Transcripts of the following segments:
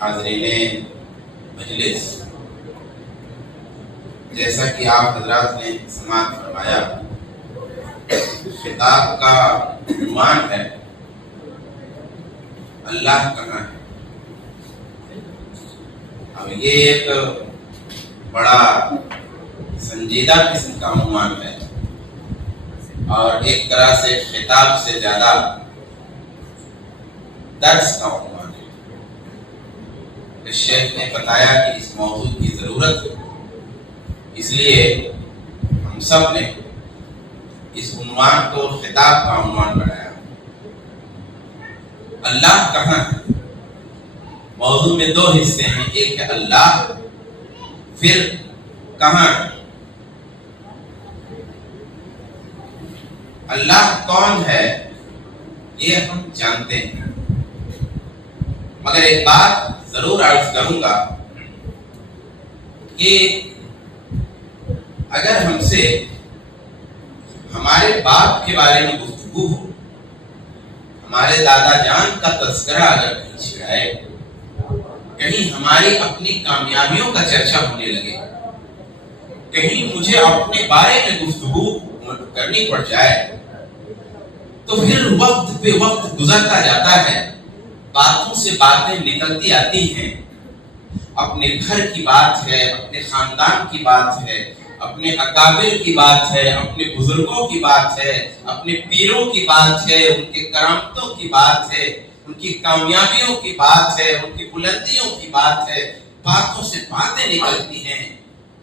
حاضرین مجلس، جیسا کہ آپ حضرات نے سماعت فرمایا، خطاب کا عنوان ہے اللہ کہاں ہے۔ اب یہ ایک بڑا سنجیدہ قسم کا عنوان ہے اور ایک طرح سے خطاب سے زیادہ درس کا عنوان ہے۔ اس شیخ نے بتایا کہ اس موضوع کی ضرورت ہے، اس لیے ہم سب نے اس عنوان کو خطاب کا عنوان بنایا۔ اللہ کہاں ہے؟ موضوع میں دو حصے ہیں، ایک ہے اللہ، پھر کہاں ہے۔ اللہ کون ہے یہ ہم جانتے ہیں، مگر ایک بات ضرور عرض کروں گا کہ اگر ہم سے ہمارے باپ کے بارے میں گفتگو ہو، ہمارے دادا جان کا تذکرہ اگر کہیں چھڑائے، کہیں ہماری اپنی کامیابیوں کا چرچا ہونے لگے، کہیں مجھے اپنے بارے میں گفتگو کرنی پڑ جائے، تو پھر وقت پہ وقت گزرتا جاتا ہے، باتوں سے باتیں نکلتی آتی ہیں، اپنے گھر کی بات ہے، اپنے خاندان کی بات ہے، اپنے اکابر کی بات ہے، اپنے بزرگوں کی بات ہے، اپنے پیروں کی بات ہے، ان کے کرامتوں کی بات ہے، ان کی کامیابیوں کی بات ہے، ان کی بلندیوں کی بات ہے۔ باتوں سے باتیں نکلتی ہیں،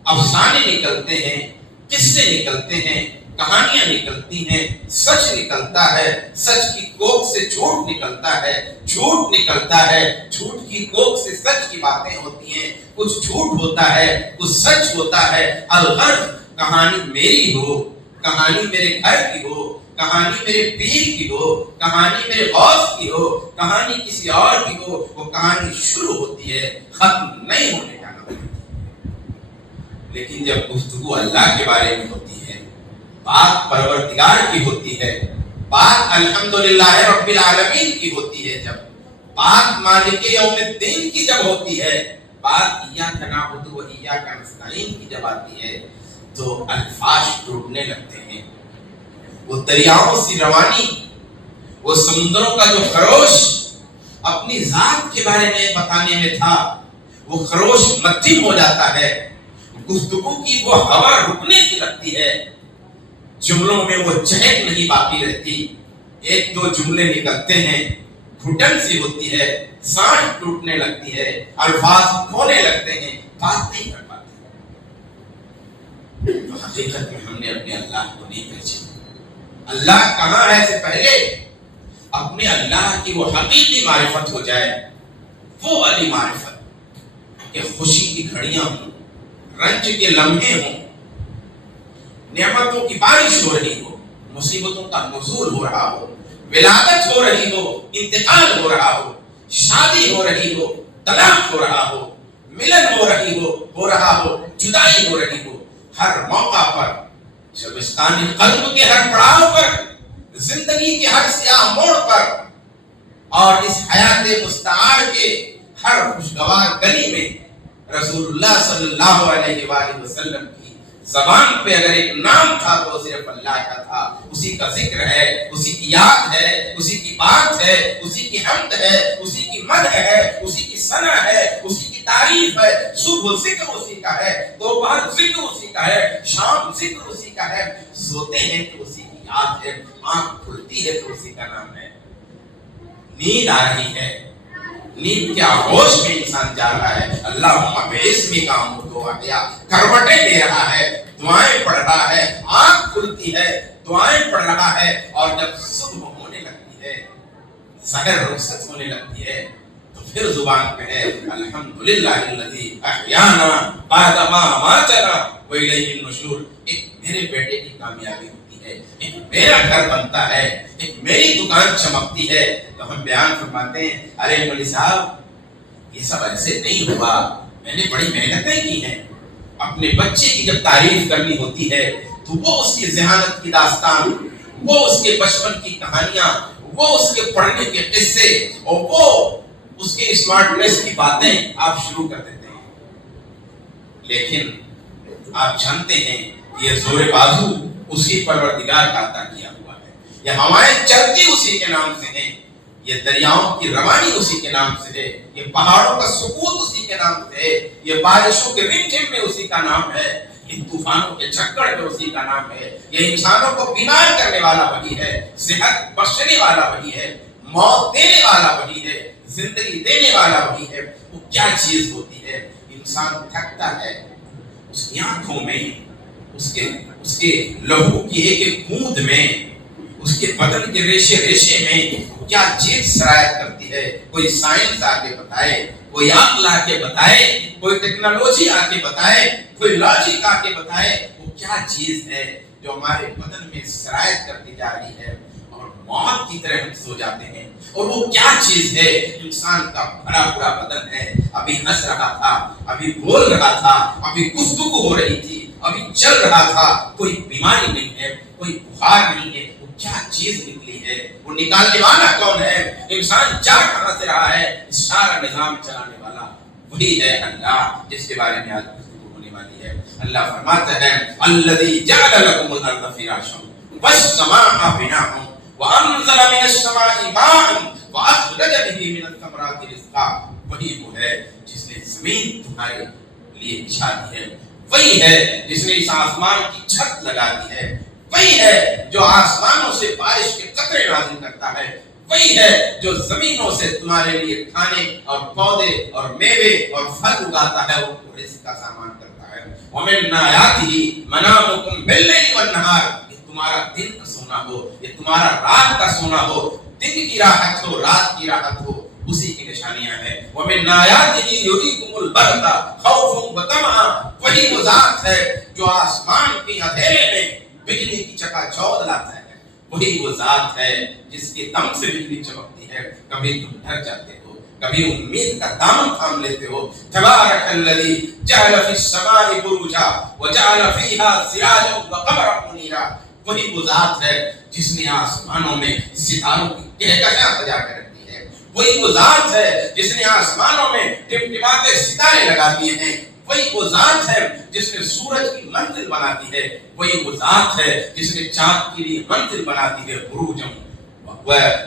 افسانے نکلتے ہیں، قصے نکلتے ہیں، کہانیاں نکلتی ہیں، سچ نکلتا ہے، سچ کی کوکھ سے جھوٹ نکلتا ہے، جھوٹ نکلتا ہے، جھوٹ کی کوکھ سے سچ کی باتیں ہوتی ہیں، کچھ جھوٹ ہوتا ہے، کچھ سچ ہوتا ہے۔ الغرض کہانی میری ہو، کہانی میرے گھر کی ہو، کہانی میرے پیر کی ہو، کہانی میرے غوث کی ہو، کہانی کسی اور کی ہو، وہ کہانی شروع ہوتی ہے، ختم نہیں ہونے کا نام۔ لیکن جب گفتگو اللہ کے بارے میں ہوتی ہے، بات پروردگار کی ہوتی ہے، بات الحمدللہ رب العالمین کی ہوتی ہے، جب بات مالک یوم الدین کی جب ہوتی ہے، بات ایاک نعبد و ایاک نستعین کی جب آتی ہے، تو الفاظ ٹوٹنے لگتے ہیں۔ وہ دریاؤں سی روانی، وہ سمندروں کا جو خروش اپنی ذات کے بارے میں بتانے میں تھا، وہ خروش مدھم ہو جاتا ہے، گفتگو کی وہ ہوا رکنے سے لگتی ہے، جملوں میں وہ چہک نہیں باقی رہتی، ایک دو جملے نکلتے ہیں، گھٹن سی ہوتی ہے، سانس ٹوٹنے لگتی ہے، الفاظ کھونے لگتے ہیں، بات نہیں کر پاتے۔ تو حقیقت میں ہم نے اپنے اللہ کو نہیں پہچانا۔ اللہ کہاں ہے سے پہلے اپنے اللہ کی وہ حقیقی معرفت ہو جائے، وہ والی معرفت کہ خوشی کی گھڑیاں ہوں، رنج کے لمحے ہوں، نعمتوں کی بارش ہو رہی ہو، مصیبتوں کا نزول ہو رہا ہو، ولادت ہو رہی ہو، انتقال ہو رہا ہو، شادی ہو رہی ہو، طلاق ہو رہا ہو، ملن ہو رہا ہو، جدائی ہو رہی ہو، ہر موقع پر، شبستان قلب کے ہر پڑاؤ پر، زندگی کے ہر سیاہ موڑ پر، اور اس حیات مستعار کے ہر خوشگوار گلی میں رسول اللہ صلی اللہ علیہ وآلہ وسلم کی زبان پہ اگر ایک نام تھا تو صرف اللہ کا تھا۔ اسی کا ذکر ہے، اسی کی یاد ہے، اسی کی بات ہے، اسی کی حمد ہے، اسی کی مدح ہے، اسی کی ثنا ہے، اسی کی تعریف ہے۔ صبح ذکر اسی کا ہے، دوپہر ذکر اسی کا ہے، شام ذکر اسی کا ہے، سوتے ہیں تو اسی کی یاد ہے، آنکھ کھلتی ہے تو اسی کا نام ہے۔ نیند آ رہی ہے، نیند کے آغوش میں انسان جا رہا ہے، اللہم بعزمک اموت واحیا، کروٹیں دے رہا ہے، دعائیں پڑھ رہا ہے، آنکھ کھلتی ہے، دعائیں پڑھ رہا ہے، اور جب صبح ہونے لگتی ہے، سحر رخصت ہونے لگتی ہے، تو پھر زبان پہ ہے الحمدللہ الذی احیانا بعد ما اماتنا والیہ النشور۔ ایک میرے بیٹے کی کامیابی ہوتی ہے، ایک میرا گھر بنتا ہے، ایک میری دکان چمکتی ہے، تو ہم بیان فرماتے ہیں ارے مولوی صاحب یہ سب ایسے نہیں ہوا، میں نے بڑی محنتیں کی ہیں۔ اپنے بچے کی جب تعریف کرنی ہوتی ہے تو وہ اس کی ذہانت کی داستان، وہ اس کے بچپن کی کہانیاں، وہ اس کے پڑھنے کے قصے، اور وہ اس کے اسمارٹنیس کی باتیں آپ شروع کر دیتے ہیں، لیکن آپ جانتے ہیں یہ زور بازو اسی پروردگار کا عطا کیا ہوا ہے، یہ ہوائیں چلتی اسی کے نام سے ہیں، یہ دریاؤں کی روانی اسی کے نام سے ہے، یہ پہاڑوں کا سکوت اسی کے نام سے ہے، یہ بارشوں کے رم جھم میں اسی کا نام ہے، یہ طوفانوں کے جھکڑ میں اسی کا نام ہے، یہ انسانوں کو بیمار کرنے والا وہی ہے، صحت بخشنے والا وہی ہے، موت دینے والا وہی ہے، زندگی دینے والا وہی ہے۔ وہ کیا چیز ہوتی ہے؟ انسان تھکتا ہے، اس کی آنکھوں میں، اس کے لہو کی ایک ایک بوند میں، اس کے بدن کے ریشے ریشے میں کیا چیز سرایت کرتی ہے؟ کوئی سائنس آ کے بتائے، کوئی عقل آ کے بتائے، کوئی ٹیکنالوجی آ کے بتائے، کوئی لاجک آ کے بتائے، وہ کیا چیز ہے جو ہمارے بدن میں سرایت کرتی جا رہی ہے اور موت کی طرح ہم سو جاتے ہیں؟ اور وہ کیا چیز ہے؟ انسان کا بھرا پورا بدن ہے، ابھی ہنس رہا تھا، ابھی بول رہا تھا، ابھی گفتگو ہو رہی تھی، ابھی چل رہا تھا، کوئی بیماری نہیں ہے، کوئی بخار نہیں ہے، وہ کیا چیز نکلی ہے؟ وہ نکالنے والا کون ہے؟ انسان جا کہاں سے رہا ہے؟ اس سارا نظام چلانے والا وہی ہے اللہ، جس کے بارے میں آج گفتگو ہونے والی ہے۔ اللہ فرماتا ہے الذی جعل لکم الارض فراشا والسماء بناء وانزل من السماء ماء واخرج به من الثمرات رزقا، وہی وہ ہے جس نے زمین تمہارے لیے بچھا دی ہے، وہی ہے جس نے اس آسمان کی چھت لگا دی ہے، وہی ہے جو آسمانوں سے بارش کے قطرے نازل کرتا ہے، وہی ہے جو زمینوں سے تمہارے لیے کھانے اور پودے اور میوے اور پھل اگاتا ہے، ان کو رزق کا سامان کرتا ہے۔ وَمِنْ آیَاتِهِ مَنَامُكُمْ بِاللَّيْلِ وَالنَّهَارِ، یہ تمہارا دن کا سونا ہو، یہ تمہارا رات کا سونا ہو، دن کی راحت ہو، رات کی راحت ہو، اسی کی نشانیاں ہیں۔ وَمِنْ آیَاتِهِ يُرِيكُمُ الْبَرْقَ خَوْفًا وَطَمَعًا، وہی وہ ذات ہے جو آسمان کے اندھیرے میں بجلی کی چکا چوند لاتا ہے، وہی وہ ذات ہے جس کے دم سے بجلی چمکتی ہے، کبھی تم ڈر جاتے ہو، کبھی امید کا دامن تھام لیتے ہو۔ تبارک الذی جعل فی السماء بروجا وجعل فیہا سراجا وقمرا منیرا، وہی وہ ذات ہے جس نے آسمانوں میں ستاروں کی کہکشاں سجا کر رکھی ہے، وہی وہ ذات ہے جس نے آسمانوں میں ٹمٹماتے ستارے لگا دیے ہیں، وہی وہ ذات ہے جس نے سورج کی منزل بنا دی ہے، وہی وہ ذات ہے جس نے چاند کے لیے منزل بنا دی ہے، بروجم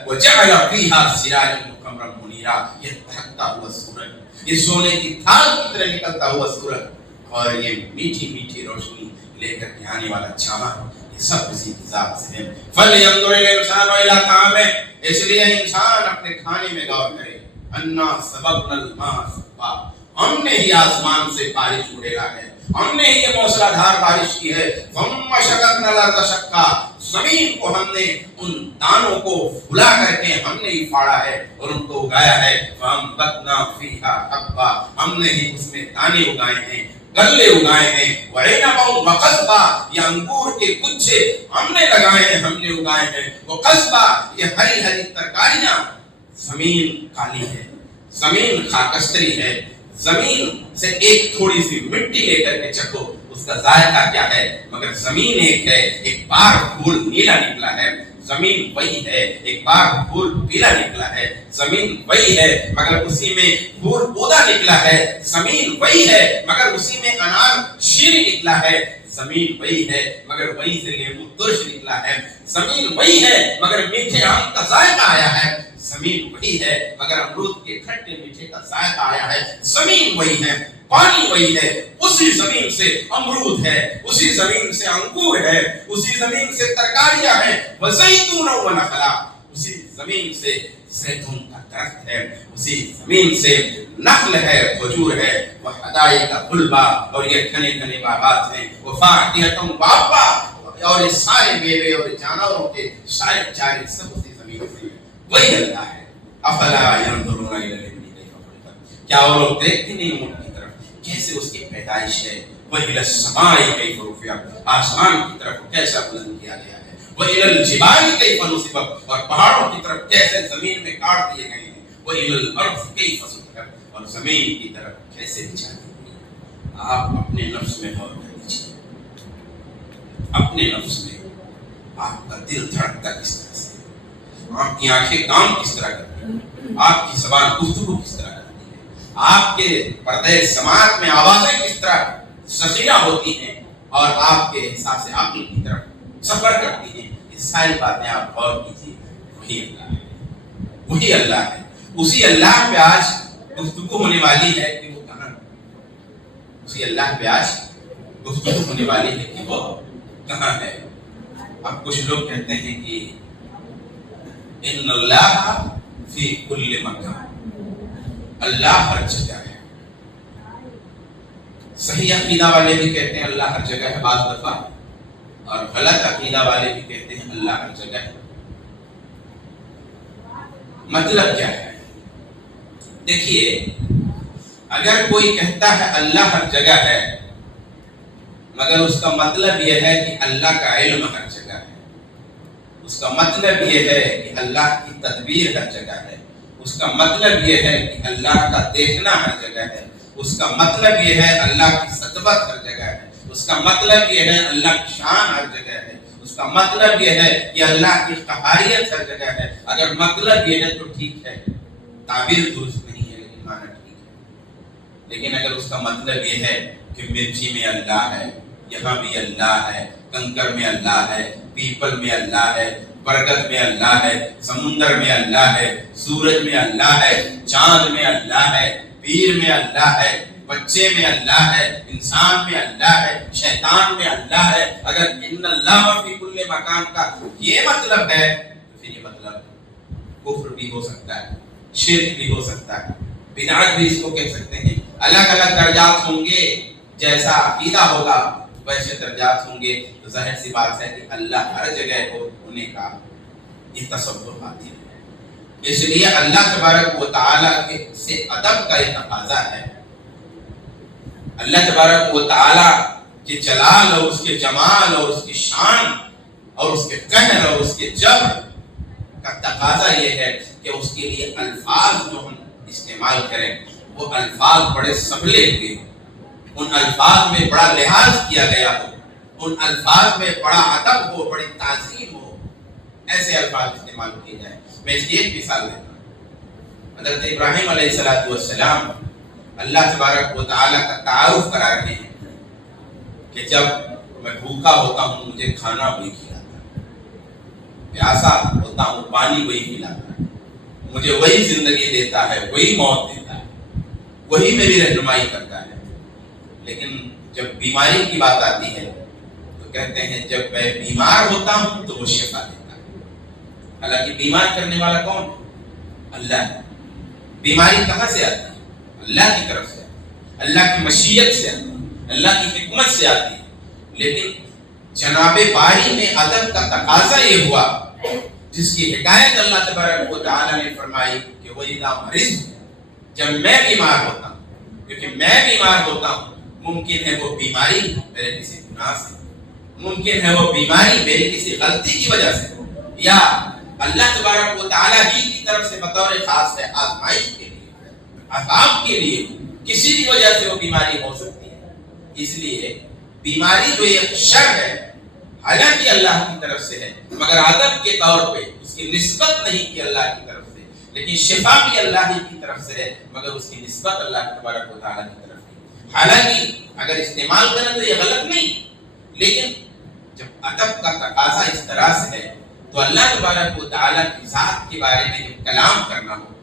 وجعل فیہا سراجا وقمرا منیرا، یہ دھکتا ہوا سورج، یہ سونے کی تھال کی طرح نکلتا ہوا سورج، اور یہ میٹھی میٹھی روشنی لے کر کے آنے والا چاند، یہ سب اسی کی ذات سے ہے۔ فَلْيَنظُرِ الْإِنسَانُ إِلَىٰ طَعَامِهِ، اس لیے انسان اپنے کھانے میں غور کرے۔ اَنَّا صَبَبْنَا الْمَاءَ صَبًّا، ہم نے ہی آسمان سے بارش اڑیلا ہے، ہم نے ہی یہ موسلا دھار بارش کی ہے۔ ثُمَّ شَقَقْنَا الْأَرْضَ شَقًّا، زمین کو ہم نے ان دانوں کو پھلا کر کے ہم نے ہی پھاڑا ہے اور ان کو اگایا ہے۔ فَأَنبَتْنَا فِيهَا حَبًّا، ہم نے ہی اس میں دانے اگائے ہیں، گلے اگائے ہیں۔ وَعِنَبًا وَقَضْبًا، یہ انگور کے گچھے ہم نے لگائے ہیں، ہم نے اگائے ہیں۔ وَقَضْبًا، یہ ہری ہری ترکاریاں۔ زمین کالی ہے، زمین خاکستری ہے، زمین سے ایک تھوڑی سی مٹی لے کر کے چکھو، اس کا ذائقہ کیا ہے؟ مگر زمین ایک ہے، ایک بار پھول نیلا نکلا ہے، زمین وہی ہے، ایک بار پھول پیلا نکلا ہے، زمین وہی ہے مگر اسی میں پھول پودا نکلا ہے، زمین وہی ہے مگر اسی میں انار شیریں نکلا ہے، زمین وہی ہے مگر وہیں سے لیمو ترش نکلا ہے، زمین وہی ہے مگر میٹھے آم کا ذائقہ آیا ہے، زمین وہی ہے مگر امرود کے کھٹے میٹھے کا ذائقہ آیا ہے، زمین وہی ہے، پانی وہی ہے، اسی زمین سے امرود ہے، اسی زمین سے انگور ہے، اسی زمین سے ترکاریاں ہیں، وزیتون و نخلا، اسی زمین سے زیتون کا درخت ہے، اسی زمین سے نخل ہے، کھجور ہے، وہ حدائق غلبا، اور یہ گھنے گھنے باغات ہیں، وہ فاکہۃ وابا، اور یہ سارے میوے اور جانوروں کے سارے چارے سب اسی زمین سے، وہی اللہ ہے۔ افلا ينظرون الى الابل كيف خلقت، کیا وہ لوگ دیکھتے نہیں اونٹ کی طرف کیسے اس کی پیدائش ہے؟ وَإِلَى السَّمَاءِ كَيْفَ رُفِعَتْ، آسمان کی طرف کیسا بلند کیا گیا ہے، وَإِلَى الْجِبَالِ كَيْفَ نُصِبَتْ، اور پہاڑوں کی طرف کیسے زمین میں کاٹ دیے گئے ہیں، وَإِلَى الْأَرْضِ كَيْفَ سُطِحَتْ، اور زمین کی طرف کیسے بچھا دی گئی۔ آپ اپنے نفس میں غور کر لیجیے، اپنے نفس میں آپ کا دل دھڑکتا کس طرح سے، آپ کی آنکھیں کام کس طرح کرتی ہیں، آپ کی زبان گفتگو کس طرح کرتی ہے، آپ کے پردے سماعت میں آوازیں کس طرح ذخیرہ ہوتی ہیں اور آپ کے احساس عقل کی طرف سفر کرتی ہیں، یہ ساری باتیں آپ غور کیجیے. وہی اللہ ہے، وہی اللہ ہے. اسی اللہ پہ آج گفتگو ہونے والی ہے کہ وہ کہاں، اسی اللہ پہ آج گفتگو ہونے والی ہے کہ وہ کہاں ہے. اب کچھ لوگ کہتے ہیں کہ ان اللہ فی کل مکان، اللہ ہر جگہ ہے. صحیح عقیدہ والے بھی کہتے ہیں اللہ ہر جگہ ہے بعض دفعہ، اور غلط عقیدہ والے بھی کہتے ہیں اللہ ہر جگہ ہے. مطلب کیا ہے؟ دیکھیے، اگر کوئی کہتا ہے اللہ ہر جگہ ہے مگر اس کا مطلب یہ ہے کہ اللہ کا علم ہر جگہ ہے، اس کا مطلب یہ ہے کہ اللہ کی تدبیر ہر جگہ ہے، اس کا مطلب یہ ہے کہ اللہ کا دیکھنا ہر جگہ ہے، اس کا مطلب یہ ہے اللہ کی سطوت ہر جگہ ہے، اس کا مطلب یہ ہے اللہ کی شان ہر جگہ ہے، اس کا مطلب یہ ہے کہ اللہ کی قہاریت ہر جگہ ہے. اگر مطلب یہ ہے تو ٹھیک ہے، تعبیر درست نہیں ہے لیکن معنی ٹھیک ہے. لیکن اگر اس کا مطلب یہ ہے کہ مرچی میں اللہ ہے، یہاں بھی اللہ ہے، کنکر میں اللہ ہے، پیپل میں اللہ ہے، برگد میں اللہ ہے، سمندر میں اللہ ہے، سورج میں اللہ ہے، چاند میں اللہ ہے، پیر میں اللہ ہے، بچے میں اللہ ہے، انسان میں اللہ ہے، شیطان میں اللہ ہے. اگر ان اللہ فی کل مکان کا یہ مطلب ہے تو پھر یہ مطلب کفر بھی ہو سکتا ہے، شرک بھی ہو سکتا ہے، بدعت بھی اس کو کہہ سکتے ہیں. الگ الگ درجات ہوں گے، جیسا عقیدہ ہوگا ویسے درجات ہوں گے. تو ظاہر سی بات ہے کہ اللہ ہر جگہ ہونے کا یہ تصور باطل ہے. اس لیے اللہ تبارک و تعالی سے ادب کا یہ تقاضا ہے. اللہ تبارک و تعالی کے جلال اور اس کے جمال اور اس کی شان اور اس کے قہر اور اس کے جبر کا تقاضا یہ ہے کہ اس کے لیے الفاظ جو ہم استعمال کریں وہ الفاظ بڑے سنبھلے ہوئے، ان الفاظ میں بڑا لحاظ کیا گیا ہو، ان الفاظ میں بڑا ادب ہو، بڑی تعظیم ہو، ایسے الفاظ استعمال کیے جائیں. میں اس کی ایک مثال دیتا ہوں. حضرت ابراہیم علیہ السلام اللہ تبارک و تعالیٰ کا تعارف کرا رہے ہیں کہ جب میں بھوکا ہوتا ہوں مجھے کھانا وہی کھلاتا ہے، پیاسا ہوتا ہوں پانی وہی پلاتا ہے، مجھے وہی زندگی دیتا ہے، وہی موت دیتا ہے، وہی میری رہنمائی کرتا ہے. لیکن جب بیماری کی بات آتی ہے تو کہتے ہیں جب میں بیمار ہوتا ہوں تو وہ شفا دیتا ہے. حالانکہ بیمار کرنے والا کون ہے؟ اللہ ہے. بیماری کہاں سے آتی ہے؟ اللہ کی طرف سے آتی ہے، اللہ کی مشیت سے آتی ہے، اللہ کی حکمت سے آتی ہے. لیکن جناب باری میں ادب کا تقاضا یہ ہوا جس کی حکایت اللہ تبارک و تعالی نے فرمائی کہ وَإِذَا مَرِضْتُ، جب میں بیمار ہوتا ہوں، کیونکہ میں بیمار ہوتا ہوں ممکن ہے وہ بیماری میرے کسی گناہ سے، ممکن ہے وہ بیماری میری کسی غلطی کی وجہ سے، یا اللہ تبارک و تعالی ہی کی طرف سے بطور خاص ہے آزمائش کے لیے، عذاب کے لیے، کسی بھی وجہ سے وہ بیماری ہو سکتی ہے. اس لیے بیماری جو ایک شر ہے حالانکہ اللہ کی طرف سے ہے مگر ادب کے طور پہ اس کی نسبت نہیں کی اللہ کی طرف سے، لیکن شفا بھی اللہ ہی کی طرف سے ہے مگر اس کی نسبت اللہ تبارک و تعالی کی طرف ہے. حالانکہ اگر استعمال کریں تو یہ غلط نہیں، لیکن جب ادب کا تقاضا اس طرح سے ہے تو اللہ تبارک و تعالی کی ذات کے بارے میں جب کلام کرنا ہو،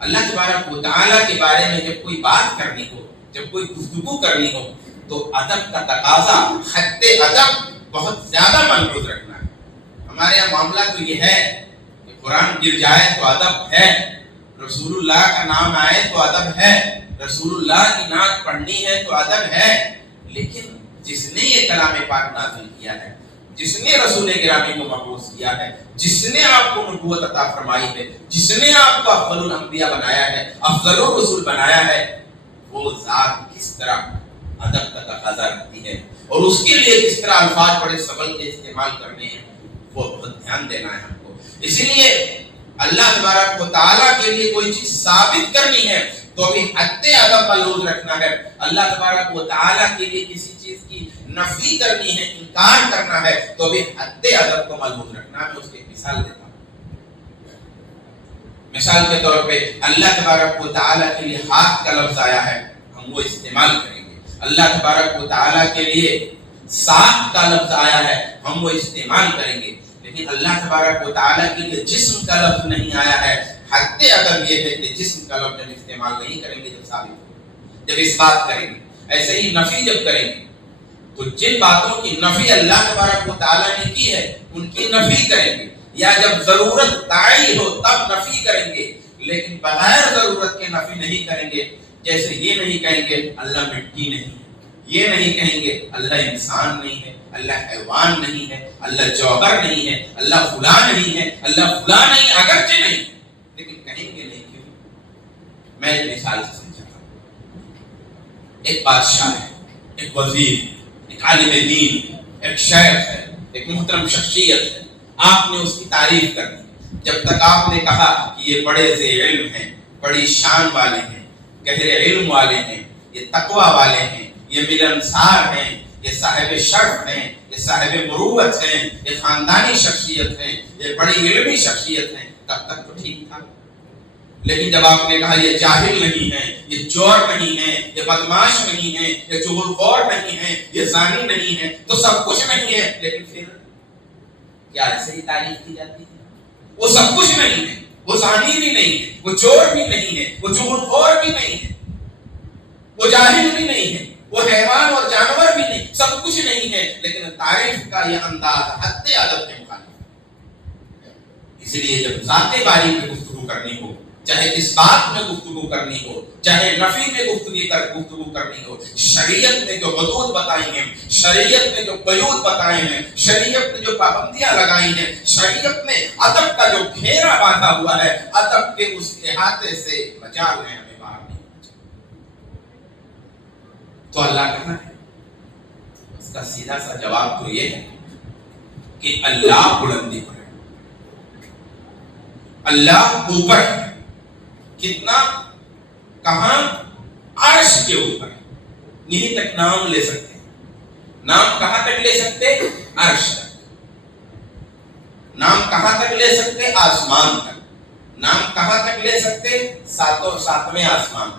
اللہ تبارک و تعالی کے بارے میں جب کوئی بات کرنی ہو، جب کوئی گفتگو کرنی ہو تو ادب کا تقاضا حد ادب بہت زیادہ ملحوظ رکھنا ہے. ہمارے یہاں معاملہ تو یہ ہے کہ قرآن گر جائے تو ادب ہے، رسول اللہ کا نام آئے تو ادب ہے، رسول اللہ کی نعت پڑھنی ہے تو ادب ہے. لیکن جس نے یہ کلام پاک نازل کیا ہے، جس نے رسول گرامی کو مبعوث کیا ہے، جس نے آپ کو نبوت عطا فرمائی ہے، جس نے آپ کو افضل الانبیاء بنایا ہے، افضل الرسل بنایا ہے، وہ ذات کس طرح ادب کا تقاضا رکھتی ہے اور اس کے لیے کس طرح الفاظ بڑے سنبھل کے استعمال کرنے ہیں، وہ بہت دھیان دینا ہے ہم کو. اسی لیے اللہ تبارک و تعالیٰ کے لیے کوئی چیز ثابت کرنی ہے تو بھی حد ادب کا لوز رکھنا ہے. اللہ تبارک و تعالیٰ کے لیے کسی چیز کی نفی کرنی ہے، انکار کرنا ہے تو بھی حد ادب کو ملحوظ رکھنا ہے. میں اس کی مثال دیتا ہوں. مثال کے طور پہ اللہ تبارک و تعالیٰ کے لیے ہاتھ کا لفظ آیا ہے، ہم وہ استعمال کریں گے. اللہ تبارک و تعالیٰ کے لیے ساتھ کا لفظ آیا ہے، ہم وہ استعمال کریں گے. لیکن اللہ تبارک و تعالیٰ کے لیے جسم کا لفظ نہیں آیا ہے. حد ادب یہ ہے کہ جسم کا لفظ ہم استعمال نہیں کریں گے جب ثابت ہو، جب اس بات کریں گے. ایسے ہی نفی جب کریں گے تو جن باتوں کی نفی اللہ تبارک و تعالیٰ نے کی ہے ان کی نفی کریں گے، یا جب ضرورت داعی ہو تب نفی کریں گے، لیکن بغیر ضرورت کے نفی نہیں کریں گے. جیسے یہ نہیں کہیں گے اللہ مٹی نہیں ہے، یہ نہیں کہیں گے اللہ انسان نہیں ہے، اللہ حیوان نہیں ہے، اللہ جوہر نہیں ہے، اللہ فلاں نہیں ہے، اللہ فلاں نہیں، اگرچہ نہیں، لیکن کہیں گے نہیں. کیوں؟ میں ایک مثال سے سمجھاتا ہوں. ایک بادشاہ ہے، ایک وزیر، ایک عالم دین، ایک شیخ ہے، ایک محترم شخصیت ہے. آپ نے اس کی تعریف کرنی. جب تک آپ نے کہا کہ یہ بڑے ذی علم ہیں، بڑی شان والے ہیں، گہرے علم والے ہیں، یہ تقوی والے ہیں، یہ ملنسار ہیں، یہ صاحب شرف ہیں، یہ صاحب مروت ہیں، یہ خاندانی شخصیت ہیں، یہ بڑی علمی شخصیت ہیں، تب تک تو ٹھیک تھا. لیکن جب آپ نے کہا یہ جاہل نہیں ہے، یہ چور نہیں ہے، یہ بدماش نہیں ہے، یہ چغل خور نہیں ہے، یہ زانی نہیں ہے، تو سب کچھ نہیں ہے. لیکن پھر کیا ایسے ہی تعریف کی جاتی ہے؟ وہ سب کچھ نہیں ہے، وہ زانی بھی نہیں ہے، وہ چور بھی نہیں ہے، وہ چغل خور بھی نہیں ہے، وہ جاہل بھی نہیں ہے، وہ حیوان اور جانور بھی نہیں، سب کچھ نہیں ہے، لیکن تعریف کا یہ انداز حد ادب کے مخالف ہے. اس لیے جب ذات باری پہ گفتگو کرنی ہو، چاہے اس بات میں گفتگو کرنی ہو، چاہے نفی میں گفتگو کرنی ہو، شریعت نے جو حدود بتائی ہیں، شریعت نے جو قیود بتائے ہیں، شریعت نے جو پابندیاں لگائی ہیں، شریعت نے ادب کا جو گھیرا باندھا ہوا ہے، ادب کے اس احاطے سے مجال میں ہمیں باہر نہیں ہونا چاہیے. تو اللہ کہاں ہے؟ اس کا سیدھا سا جواب تو یہ ہے کہ اللہ بلندی پر ہے، اللہ اوپر ہے. کتنا؟ کہاں؟ عرش کے اوپر. یہیں تک نام لے سکتے ہیں. نام کہاں تک لے سکتے؟ عرش تک. نام کہاں تک لے سکتے؟ آسمان تک. نام کہاں تک لے سکتے؟ ساتویں آسمان تک.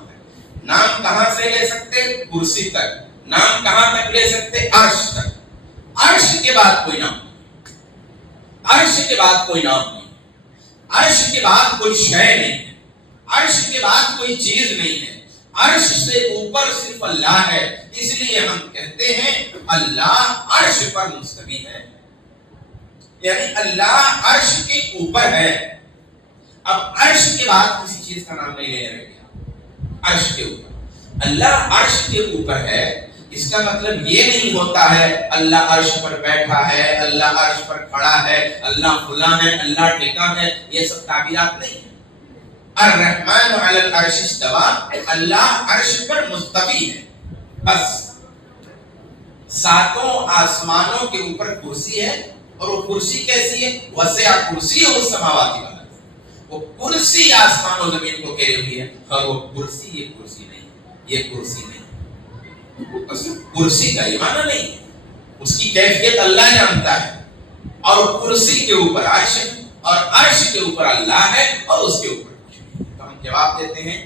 نام کہاں سے لے سکتے؟ کرسی تک. نام کہاں تک لے سکتے؟ عرش تک. عرش کے بعد کوئی نام نہیں. عرش کے بعد کوئی نام نہیں. عرش کے بعد کوئی شے نہیں ہے. عرش کے بعد کوئی چیز نہیں ہے. عرش سے اوپر صرف اللہ ہے. اس لیے ہم کہتے ہیں اللہ عرش پر مستوی ہے، یعنی اللہ عرش کے اوپر ہے. اب عرش کے بعد کسی چیز کا نام نہیں لینے رہ گیا. عرش کے اوپر اللہ عرش کے اوپر ہے. اس کا مطلب یہ نہیں ہوتا ہے اللہ عرش پر بیٹھا ہے، اللہ عرش پر کھڑا ہے، اللہ فلاں ہے، اللہ ٹھیکا ہے. یہ سب تعبیرات نہیں ہیں. الرحمن علی العرش استوى، اللہ عرش پر مستوی ہے. بس ساتوں آسمانوں کے اوپر کرسی ہے، اور وہ کرسی کیسی ہے؟ وسع کرسی السماوات والارض. وہ کرسی آسمان و زمین کو گھیرے ہوئی ہے، اور وہ کرسی یہ کرسی نہیں، یہ کرسی نہیں. بس کرسی کا یہ معنی نہیں ہے. اس کی کیفیت اللہ جانتا ہے. اور کرسی کے اوپر عرش ہے، اور عرش کے اوپر اللہ ہے، اور اس کے اوپر جواب دیتے ہیں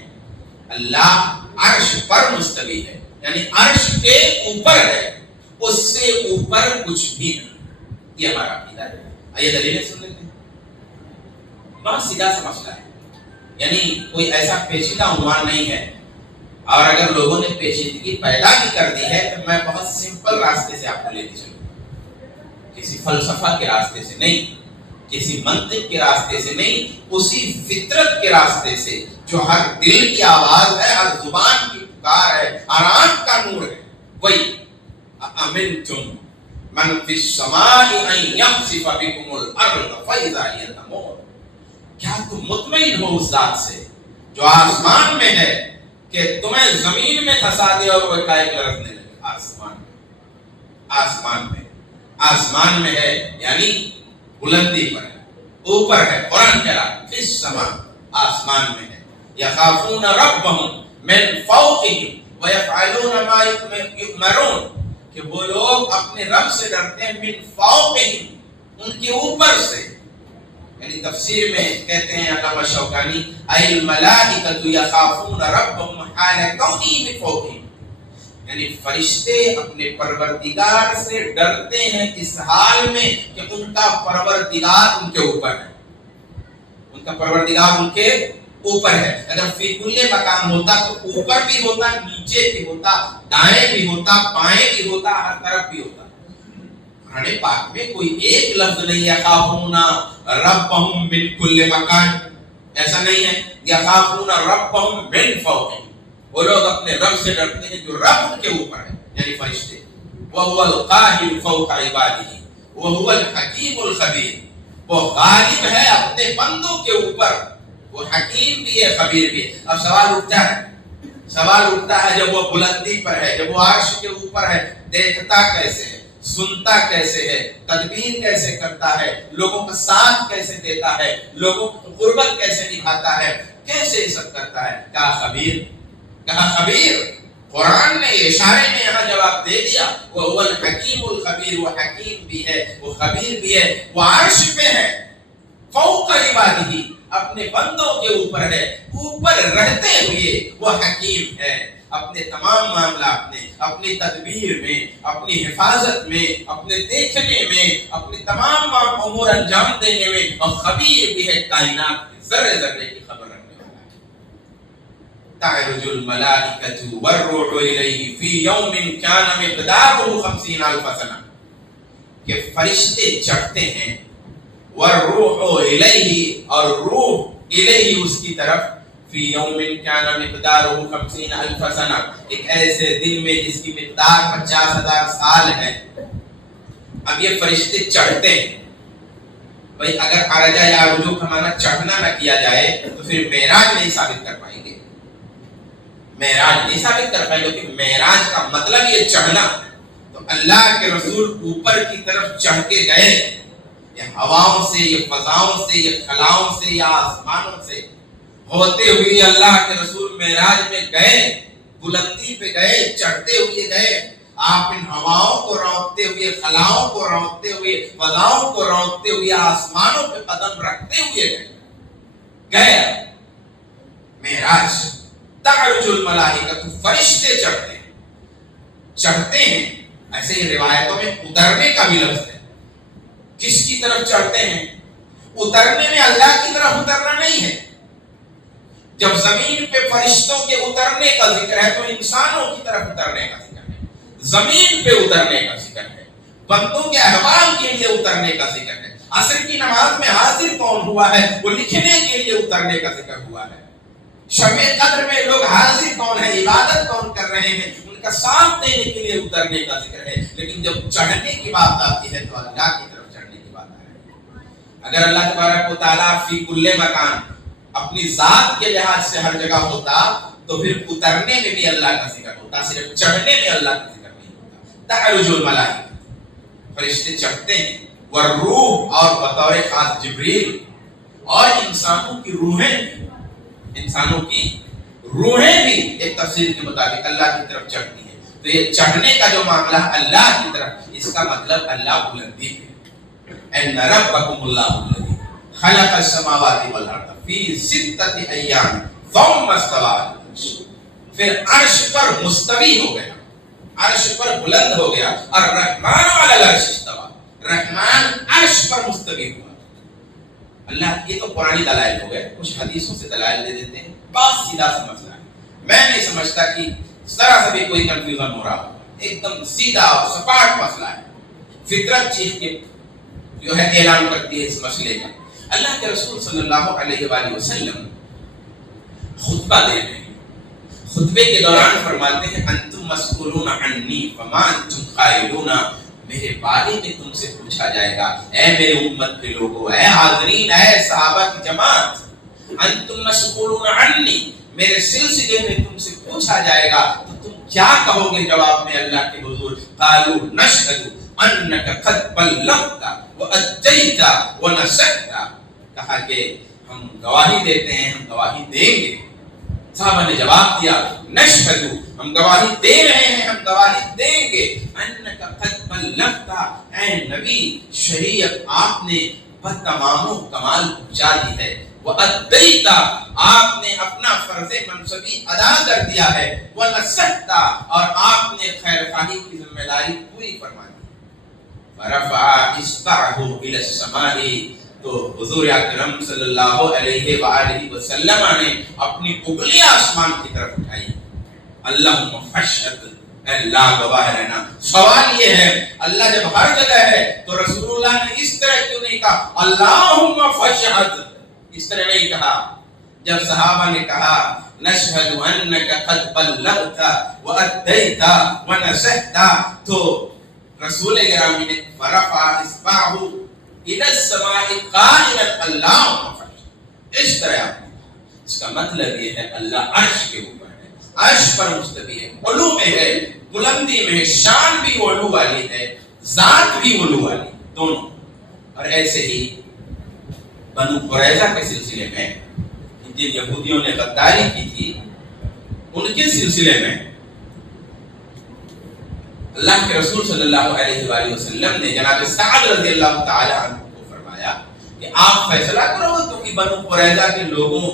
اللہ عرش پر مستوی ہے، یعنی عرش کے اوپر ہے، اس سے اوپر کچھ بھی نہیں. یہ ہمارا عقیدہ ہے. آئیے دلیلیں سن لیتے ہیں. بہت سیدھا سا مسئلہ ہے، یعنی کوئی ایسا پیچیدہ عنوان نہیں ہے، اور اگر لوگوں نے پیچیدگی پیدا بھی کر دی ہے تو میں بہت سمپل راستے سے آپ کو لیتے چلوں، کسی فلسفہ کے راستے سے نہیں، کسی منطق کے راستے سے نہیں، اسی فطرت کے راستے سے جو ہر دل کی آواز ہے، ہر زبان کی پکار ہے، ہر آنکھ کا نور ہے. وہی أَأَمِنْتُمْ مَنْ فِي السَّمَاءِ أَنْ يَخْسِفَ بِكُمُ الْأَرْضَ فَإِذَا هِيَ تَمُورُ. کیا تم مطمئن ہو اس ذات سے جو آسمان میں ہے کہ تمہیں زمین میں دھسا دے اور وہ ایک لرزنے لگے؟ آسمان میں ہے، یعنی بلندی پر ہے، اوپر ہے. قرآن کہہ رہا فی السماء، آسمان میں ہے. یخافون ربهم من فوقهم ویفعلون ما یؤمرون، کہ وہ لوگ اپنے رب سے ڈرتے ہیں من فوقهم، ان کے اوپر سے. یعنی تفسیر میں کہتے ہیں علامہ شوکانی الملائکۃ یخافون ربهم حال کونہم من فوقہم، یعنی فرشتے اپنے پروردگار سے ڈرتے ہیں اس حال میں کہ ان کا پروردگار ان کے اوپر ہے، ان کا پروردگار ان کے اوپر ہے۔ اگر فی کل مکان ہوتا تو اوپر بھی ہوتا، نیچے بھی ہوتا، دائیں بھی ہوتا، بائیں بھی ہوتا، ہر طرف بھی ہوتا۔ قرآن پاک میں کوئی ایک لفظ نہیں یخافون ربهم من کل مکان، ایسا نہیں ہے یخافون ربهم من فوقہم، وہ لوگ اپنے رب سے ڈرتے ہیں جو رب ان کے اوپر ہے، یعنی فرشتے۔ وَهُوَ الْقَاهِرُ فَوْقَ عِبَادِهِ وَهُوَ الْحَكِيمُ الْخَبِيرُ، وہ غالب ہے اپنے بندوں کے اوپر، وہ حکیم بھی ہے خبیر بھی ہے۔ اب سوال اٹھتا ہے جب وہ بلندی پر ہے، جب وہ عرش کے اوپر ہے، دیکھتا کیسے ہے، سنتا کیسے ہے، تدبیر کیسے کرتا ہے، لوگوں کا ساتھ کیسے دیتا ہے، لوگوں کی قربت کیسے نبھاتا ہے، کیسے یہ سب کرتا ہے؟ کہا خبیر، کہا خبیر۔ قرآن نے اشارے میں یہاں جواب دے دیا، وہ الحکیم الخبیر، وہ حکیم بھی ہے، وہ خبیر بھی ہے، وہ عرش پہ ہے، فوق عبادہ، اپنے بندوں کے اوپر ہے، اوپر رہتے ہوئے وہ حکیم ہے، اپنے تمام معاملات میں، اپنی تدبیر میں، اپنی حفاظت میں، اپنے دیکھنے میں، اپنے تمام امور انجام دینے میں، اور خبیر بھی ہے، کائنات کے ذرے ذرے کی خبر رکھنے والا ہے۔ تعرج الملائکۃ والروح الیہ فی یوم کان مقدارہ 50,000 سنہ، کہ فرشتے چڑھتے ہیں، والروح الیہ، اور روح الیہ اس کی طرف، فی یوم کان مقدارہ 50,000 سنہ، ایک ایسے دن میں جس کی مقدار 50,000 سال ہے۔ اب یہ فرشتے چڑھتے ہیں، بھئی اگر عرجہ یا رجوع کا معنی چڑھنا نہ کیا جائے تو پھر معراج نہیں ثابت کر پائیں گے، معراج نہیں ثابت کر پائیں گے، کیونکہ معراج کا مطلب یہ چڑھنا۔ تو اللہ کے رسول اوپر کی طرف چڑھ کے گئے، یہ ہواؤں سے، یہ فضاؤں سے، یہ خلاؤں سے، یا آسمانوں سے ہوتے ہوئے اللہ کے رسول معراج میں گئے، بلندی پہ گئے، چڑھتے ہوئے گئے۔ آپ ان ہواؤں کو رونقتے ہوئے، خلاؤں کو رونقتے ہوئے، فضاؤں کو رونقتے ہوئے، آسمانوں پہ قدم رکھتے ہوئے گئے معراج۔ تعرج الملائکۃ، فرشتے چڑھتے ہیں، ایسے ہی روایتوں میں اترنے کا بھی لفظ ہے۔ کس کی طرف چڑھتے ہیں؟ اترنے میں اللہ کی طرف اترنا نہیں ہے۔ جب زمین پہ فرشتوں کے اترنے کا ذکر ہے تو انسانوں کی طرف اترنے کا ذکر ہے، زمین پہ اترنے کا ذکر ہے، بندوں کے احوال کے لیے اترنے کا ذکر ہے۔ عصر کی نماز میں حاضر کون ہوا ہے؟ وہ لکھنے کے لیے اترنے کا ذکر ہوا ہے۔ شب قدر میں لوگ حاضر کون ہیں، عبادت کون کر رہے ہیں، ان کا ساتھ دینے کے لیے اترنے کا ذکر ہے۔ لیکن جب چڑھنے کی بات آتی ہے تو اللہ کی طرف چڑھنے کی بات آ رہی ہے۔ اگر اللہ تبارک و تعالیٰ فی کل مکان اپنی ذات کے لحاظ سے ہر جگہ ہوتا تو پھر اترنے میں بھی اللہ کا ذکر ہوتا، صرف چڑھنے میں اللہ کا ذکر نہیں ہوتا۔ تعرج الملائکۃ، فرشتے چڑھتے ہیں، والروح، اور بطور خاص جبریل، اور انسانوں کی روحیں بھی ایک تفسیر کے مطابق اللہ کی طرف چڑھتی ہیں۔ تو یہ چڑھنے کا جو معاملہ اللہ کی طرف، اس کا مطلب اللہ بلندی ہے۔ ان ربکم اللہ الذی خلق السماوات والارض فی 6 ایام ثم استوى علی العرش، پھر عرش پر مستوی ہو گیا، عرش پر بلند ہو گیا، اور رحمان علی العرش استوى، رحمان عرش پر مستوی ہوا۔ اللہ، یہ تو پرانی دلائل ہو گئے، کچھ حدیثوں سے دلائل دے دیتے ہیں، بات سیدھا سا مسئلہ ہے۔ میں نہیں سمجھتا کہ ذرا سا بھی کوئی کنفیوژن ہو رہا ہو، ایک دم سیدھا اور سپاٹ مسئلہ ہے۔ فطرت چیز کے جو ہے اعلان کرتی ہے اس مسئلے کا۔ اللہ کے رسول صلی اللہ علیہ وآلہ وسلم خطبہ دے رہے ہیں، خطبے کے دوران فرماتے ہیں انتم مسئولون عنی فما انتم قائلون، میرے بارے میں تم سے پوچھا جائے گا، اے میرے امت کے لوگوں، اے حاضرین، اے صحابہ کی جماعت، انتم مسئولون عنی، میرے سلسلے میں تم سے پوچھا جائے گا تو تم کیا کہو گے جواب میں اللہ کے حضور؟ قالوا نشهد انك قد بلغت واديت ونصحت، کہا کہ ہم گواہی دیتے ہیں، ہم گواہی دیں گے۔ صحابہ نے جواب دیا نشهد، ہم گواہی دے رہے ہیں، ہم گواہی دیں گے، انك قد بلغت، اے نبی شریعت آپ نے تمام کمال پہنچا دی ہے، وَأَدَّيْتَ آپ نے اپنا فرض منصبی ادا کر دیا ہے، وَنَصَحْتَ اور آپ نے خیر خواہی کی ذمہ داری پوری فرما دی۔ فَرَفَعَ إِصْبَعَهُ إِلَى السَّمَاءِ تو حضور اکرم صلی اللہ علیہ وآلہ وسلم نے اپنی انگلی آسمان کی طرف اٹھائی۔ اللہم فاشہد، اے اللہ گواہ رہنا۔ سوال یہ ہے اللہ جب ہر جگہ ہے تو رسول اللہ نے اس طرح کیوں نہیں کہا اللہم فاشہد؟ اس طرح نہیں کہا۔ جب صحابہ نے کہا نشہد انک قد بلغت وادیت ونصحت تو رسول گرامی نے فرفع اصبعہ الی السماء قائلا اللہم فاشہد، اس طرح آپ نے کہا۔ اس کا مطلب یہ ہے اللہ عرش کے اوپر ہے، عرش پر مستوی ہے، علو میں ہے، بلندی میں ہے، شان بھی علو والی ہے، ذات بھی علو والی، دونوں۔ اور ایسے ہی بنو قریظہ کے سلسلے میں جن یہودیوں نے غداری کی تھی ان کے سلسلے میں اللہ کے رسول صلی اللہ علیہ وآلہ وسلم نے جناب سعد رضی اللہ تعالی عنہ کو فرمایا کہ آپ فیصلہ کرو، کیونکہ بنو قریظہ کے لوگوں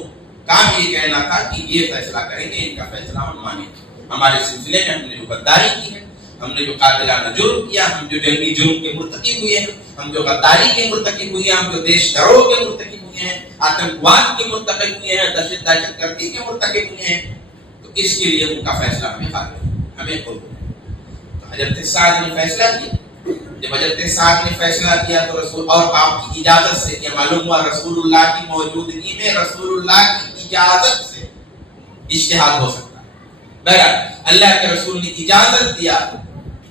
کا بھی یہ کہنا تھا کہ یہ فیصلہ کریں گے، ان کا فیصلہ ہم مانیں گے۔ ہمارے سلسلے میں ہم نے جو غداری کی ہے، ہم نے جو قاتلانہ جرم کیا، ہم جو جنگی جرم کے مرتکب ہوئے ہیں، ہم جو غداری کے مرتکب ہوئے ہیں، ہم جو دیش دروہ کے مرتکب ہوئے ہیں، آتنکواد کے مرتکب ہوئے ہیں، دہشت گردی کے مرتکب ہوئے ہیں، تو اس کے لیے ان کا فیصلہ ہمیں قابل ہے، ہمیں قبول ہے۔ تو حضرت سعد نے فیصلہ کیا۔ جب حضرت سعد نے فیصلہ کیا تو رسول اور آپ کی اجازت سے، یہ معلوم ہوا رسول اللہ کی موجودگی میں رسول اللہ کی اجازت سے اجتہاد ہو سکتا ہے۔ بہرحال اللہ کے رسول نے اجازت دیا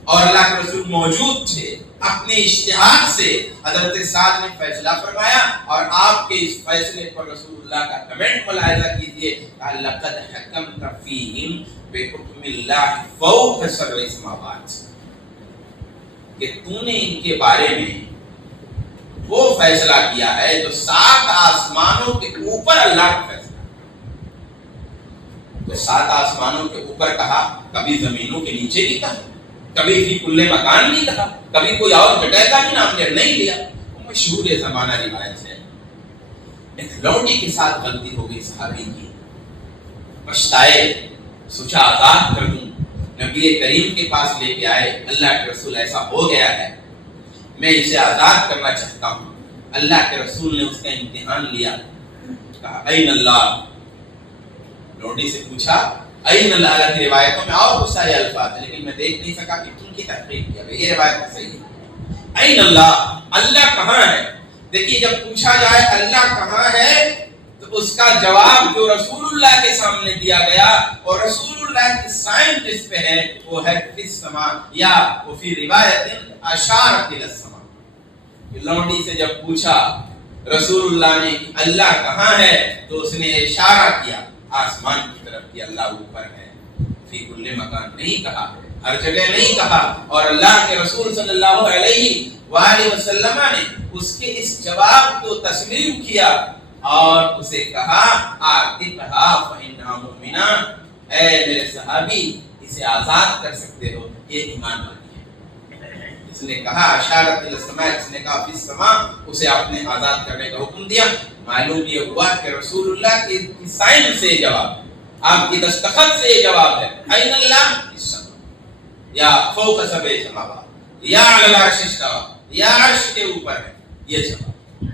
اور اللہ کے رسول موجود تھے، اپنے اجتہاد سے حضرت سعد نے فیصلہ فرمایا، اور آپ کے اس فیصلے پر رسول اللہ کا کمنٹ ملاحظہ کیجئے، لَقَدْ حَكَمْتَ فِيهِمْ بِحُكْمِ اللَّهِ فَوْقَ سَبْعِ سَمَاوَاتٍ، کہ تو نے ان کے بارے میں وہ فیصلہ کیا ہے جو 7 آسمانوں کے اوپر اللہ کا فیصلہ۔ تو 7 آسمانوں کے اوپر کہا، کبھی زمینوں کے نیچے بھی کہا، کبھی فی کل مکان نہیں کہا، کبھی کوئی اور جگہ کا بھی نام نہیں لیا۔ وہ مشہور زمانہ روایت ہے، ایک لوٹی کے ساتھ غلطی ہو گئی صحابی کی، پچھتائے، سوچا آزاد کر دوں، نبی کریم کے پاس لے کے آئے، اللہ کے رسول ایسا ہو گیا ہے، میں اسے آزاد کرنا چاہتا ہوں۔ اللہ کے رسول نے اس کا امتحان لیا، کہا این اللہ، لوٹی سے پوچھا این اللہ کی روایتوں میں اور بہت سارے الفاظ ہیں لیکن میں دیکھ نہیں سکا کہ تم کی تحقیق کیا ہے، یہ روایت صحیح ہے۔ این اللہ، اللہ کہاں ہے؟ دیکھیے جب پوچھا جائے اللہ کہاں ہے تو اس کا جواب جو رسول اللہ کے سامنے دیا گیا اور رسول اللہ کی سائن جس پہ ہے وہ ہے فی السماء، یا وہ فی روایت اشارت الی السماء۔ لونڈی سے جب پوچھا رسول اللہ نے اللہ کہاں ہے تو اس نے اشارہ کیا آسمان کی طرف کہ اللہ اوپر ہے، فی کل مکان نہیں کہا، ہر جگہ نہیں کہا۔ اور اللہ کے رسول صلی اللہ علیہ وآلہ وسلم نے اس کے اس جواب کو تسلیم کیا اور اسے کہا آتقھا فإنھا مؤمنہ، اے میرے صحابی اسے آزاد کر سکتے ہو، یہ ایمان والی ہے۔ اس نے کہا اشارت الی السماء، اس نے کہا فی السماء، اسے آپ نے آزاد کرنے کا حکم دیا۔ معلوم یہ ہوا کہ رسول اللہ کی سائن سے یہ جواب، آپ کی دستخط سے یہ جواب ہے این اللہ فی السماء یا فوق سبع سماوات یا علی العرش استوى، یا عرش کے اوپر ہے، یہ جواب۔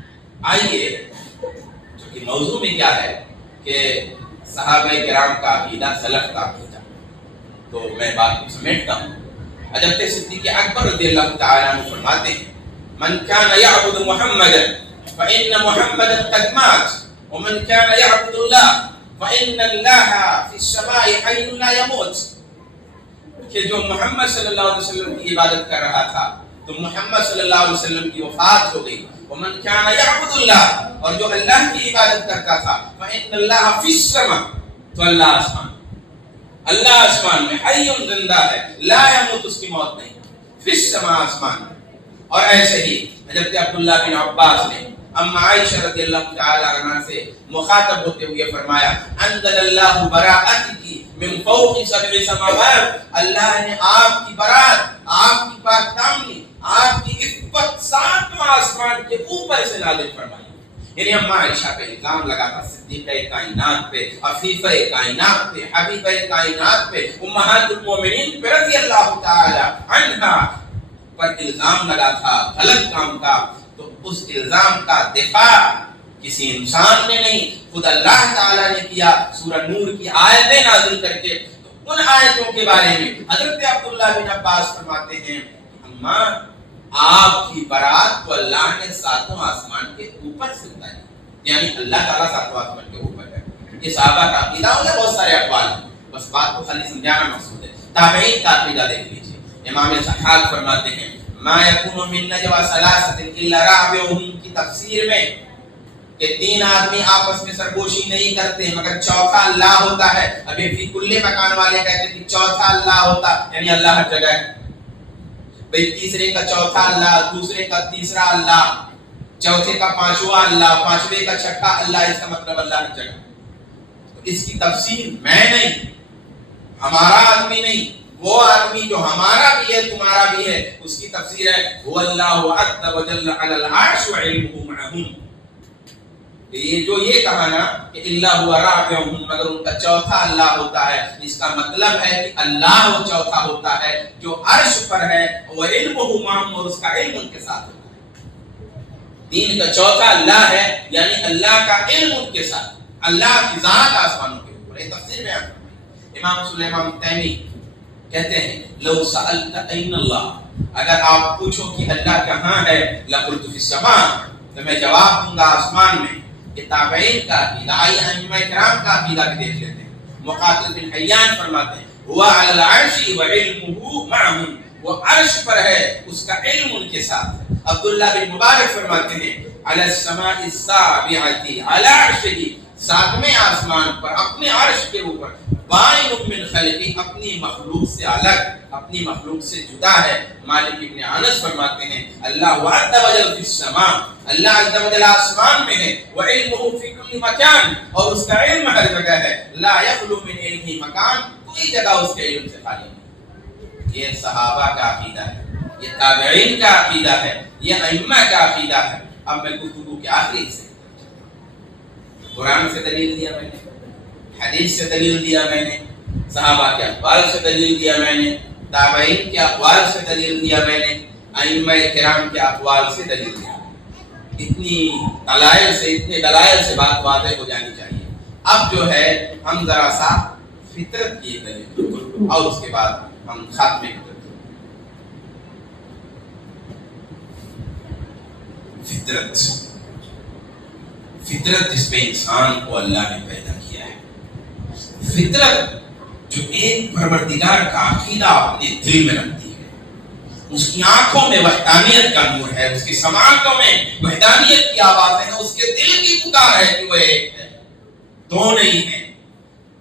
آئیے جو کہ موضوع میں کیا ہے کہ صحابہ کرام کا عقیدہ سلف کا عقیدہ، تو میں بات کو سمیٹتا ہوں۔ حضرت صدیق اکبر رضی اللہ تعالیٰ عنہ فرماتے ہیں من كان يعبد محمدا فإن محمدا قد مات ومن كان يعبد الله فإن الله في السماء حي لا يموت، کہ جو محمد صلی اللہ علیہ وسلم کی عبادت کر رہا تھا تو محمد صلی اللہ علیہ وسلم کی وفات ہو گئی، ومن كان يعبد الله، اور جو اللہ کی عبادت کرتا تھا فإن الله في السماء، تو اللہ آسمان، اللہ آسمان میں، حی زندہ ہے، لا يموت، اس کی موت نہیں، فی السماء آسمان میں۔ اور ایسے ہی حضرت عبداللہ بن عباس نے اما عائشہ رضی اللہ تعالی عنہ سے مخاطب ہوتے ہوئے فرمایا انزل اللہ براءتک من فوق سبع سماوات، اللہ نے آپ کی برات، آپ کی پاک دامنی، آپ کی صفت ساتواں آسمان کے اوپر سے نازل فرمائی. یعنی اما عائشہ پہ الزام لگا تھا صدیقہ کائنات پہ، عفیفہ کائنات پہ، حبیبہ کائنات پہ، امہات المومنین پہ رضی اللہ تعالی عنہا پر الزام لگا تھا، غلط کام تھا. تو اس الزام کا دفاع کسی انسان نے نہیں، خود اللہ تعالی نے کیا سورہ نور کی آیتیں نازل کر کے. تو ان آیتوں کے بارے میں حضرت عبداللہ بن عباس فرماتے ہیں اما آپ کی برات کو اللہ نے ساتوں آسمان کے اوپر سے اتاری، یعنی اللہ تعالیٰ ساتوں آسمان کے اوپر ہے. یہ صحابہ کا عقیدہ ہو گیا، بہت سارے اقوال ہیں، بس بات کو خالی سمجھانا مقصود ہے. تابعین کا عقیدہ دیکھ لیجیے. امام ضحاک فرماتے ہیں ما یکون من نجوا ثلاثۃ الا رابعهم کی تفسیر میں کہ تین آدمی آپس میں سرگوشی نہیں کرتے مگر چوتھا اللہ ہوتا ہے. ابھی فی کل مکان والے کہتے ہیں کہ چوتھا اللہ ہوتا، یعنی اللہ ہر جگہ ہے. بھئی تیسرے کا چوتھا اللہ، دوسرے کا تیسرا اللہ، چوتھے کا پانچواں اللہ، پانچویں کا چھٹا اللہ، اس کا مطلب اللہ ہر جگہ. تو اس کی تفسیر میں نہیں، ہمارا آدمی نہیں، وہ آدمی جو ہمارا بھی ہے تمہارا بھی ہے، اس کی تفسیر ہے هو اللہ عز وجل علی العرش وعلمہ معہم. یہ جو یہ کہا نا کہ اللہ ہوا رابعہم مگر ان کا چوتھا اللہ ہوتا ہے، اس کا مطلب ہے کہ اللہ وہ چوتھا ہوتا ہے جو عرش پر ہے، وہ علمہ معہم اور اس کا علم ان کے ساتھ ہوتا ہے. تین کا چوتھا اللہ ہے یعنی اللہ کا علم ان کے ساتھ، اللہ کی ذات آسمانوں کے اوپر. یہ تفسیر میں امام سلیمان تیمی کہتے ہیں لو سألت این اللہ، اگر آپ پوچھو کہ اللہ کہاں ہے، لقلت فی السماء، تو میں جواب دوں گا آسمان میں. تابعین کا عقیدہ، آئیے ائمہ کرام کا عقیدہ بھی دیکھ لیتے ہیں. مقاتل بن حیان فرماتے ہیں هو علی العرش وعلمہ معہم، وہ عرش پر ہے، اس کا علم ان کے ساتھ ہے. عبداللہ بن مبارک فرماتے ہیں علی السماء السابعۃ علی عرشہ، ساتویں آسمان پر اپنے عرش کے اوپر، بائن من خلقی، اپنی مخلوق سے الگ، اپنی مخلوق سے جدا ہے. مالک ابن انس فرماتے ہیں اللہ عز وجل فی السماء، اللہ عز وجل آسمان میں ہے، وعلمہ فی کل مکان، اور اس کا علم ہر جگہ ہے. لا یخلو من علمہ مکان، کوئی جگہ اس کے علم سے خالی نہیں. یہ صحابہ کا عقیدہ ہے، یہ تابعین کا عقیدہ ہے، یہ ائمہ کا عقیدہ ہے. اب میں گفتگو کے آخری سے قرآن سے دلیل دیا میں نے، حدیث سے دلیل دیا میں نے، صحابہ کے اقوال سے دلیل دیا میں نے، تابعین کے اقوال سے دلیل دیا میں نے، ائمہ کرام کے اقوال سے دلیل دیا. اتنی دلائل سے، اتنے دلائل سے بات واضح ہو جانی چاہیے. اب جو ہے ہم ذرا سا فطرت کی دلیل اور اس کے بعد ہم خاتمے کی فطرت. فطرت جس میں انسان کو اللہ نے پیدا کیا ہے، فطرت جو ایک پروردگار کا عقیدہ اپنے دل میں رکھتی ہے، اس کی آنکھوں میں وحدانیت کا نور ہے، اس کی سماعتوں میں وحدانیت کی آوازیں ہیں، اس کے دل کی پکار ہے کہ وہ ایک ہے، دو نہیں ہیں.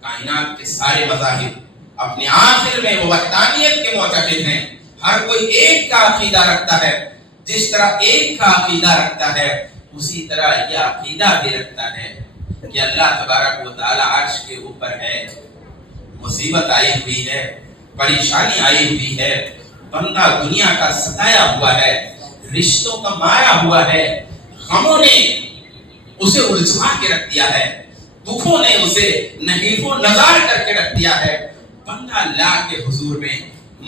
کائنات کے سارے مذاہب اپنے آخر میں وہ وحدانیت کے معتقد ہیں. ہر کوئی ایک کا عقیدہ رکھتا ہے. جس طرح ایک کا عقیدہ رکھتا ہے اسی طرح یہ عقیدہ بھی رکھتا ہے کہ اللہ تبارک و تعالی عرش کے اوپر ہے. مصیبت آئی ہوئی ہے، پریشانی آئی ہوئی ہے، بندہ دنیا کا ستایا ہوا ہے، رشتوں کا مارا ہوا ہے، غموں نے اسے الجھا کے رکھ دیا ہے، دکھوں نے اسے نحیف و نزار کر کے رکھ دیا ہے. بندہ اللہ کے حضور میں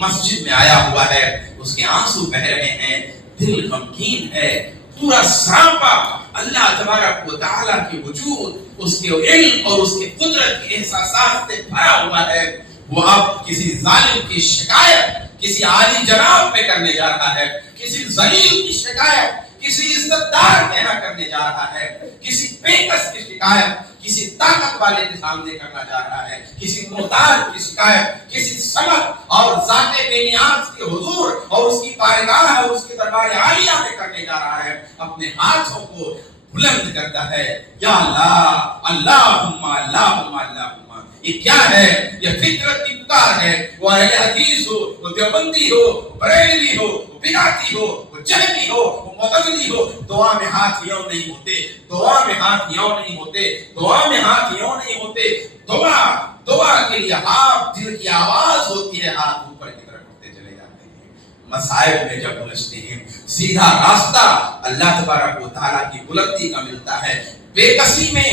مسجد میں آیا ہوا ہے، اس کے آنسو بہ رہے ہیں، دل غمگین ہے، پورا سراپا اللہ تبارک و تعالیٰ کی وجود، اس کے علم اور اس کے قدرت کے احساسات سے بھرا ہوا ہے. وہ اب کسی ظالم کی شکایت کسی عالی جناب پہ کرنے جا رہا ہے، کسی ذلیل کی شکایت کسی عزتدار کے یہاں کرنے جا رہا ہے، کسی پیکس کی شکایت کسی طاقت والے کے سامنے کرنا جا رہا ہے، کسی محتاج کی شکایت کسی سمت اور ذات بے نیاز کے حضور اور اس کی بارگاہ اور اس کے دربار عالیہ میں کرنے جا رہا ہے. اپنے ہاتھوں کو بلند کرتا ہے، یا اللہ، اللہم اللہم اللہم. یہ کیا ہے؟ یہ فطرت کی پکار ہے. وہ اہل حدیث ہو، وہ دیوبندی ہو، بریلوی ہو، بدعتی ہو، وہ جہمی ہو، وہ معتزلی ہو، دعا میں ہاتھ یوں نہیں ہوتے، دعا میں ہاتھ یوں نہیں ہوتے، دعا میں ہاتھ یوں نہیں ہوتے. دعا کے لیے ہاتھ دل کی آواز ہوتی ہے، ہاتھ اوپر کی طرف اٹھتے چلے جاتے ہیں. مصائب میں جب الجھتے ہیں، سیدھا راستہ اللہ تبارک و تعالیٰ کی بلندی کا ملتا ہے، بے کسی میں،